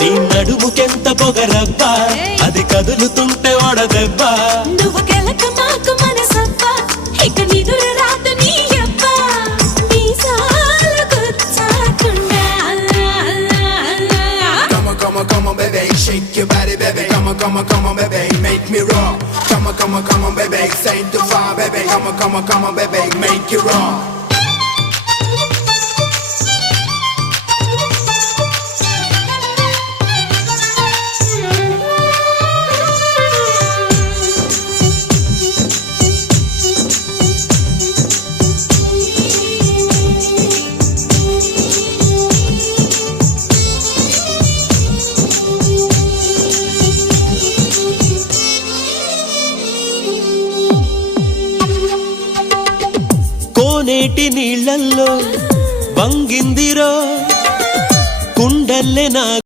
నీ నడుముకెంత పొగరబ్బా అది కదులుతుంటే ఓడదెబ్బా నువ్వు గెలక మాకు మనసబ్బా ఇక నిదుర రాత నీ అబ్బా మీసాలు గుచ్చాకుండా Come on, baby, shake your body, baby. Come on, baby, make me raw. Come on, baby, say to far, baby. Come on, baby, make it raw. కోనేటి నీళ్ళల్లో వంగిందిరో కుండల్లే నా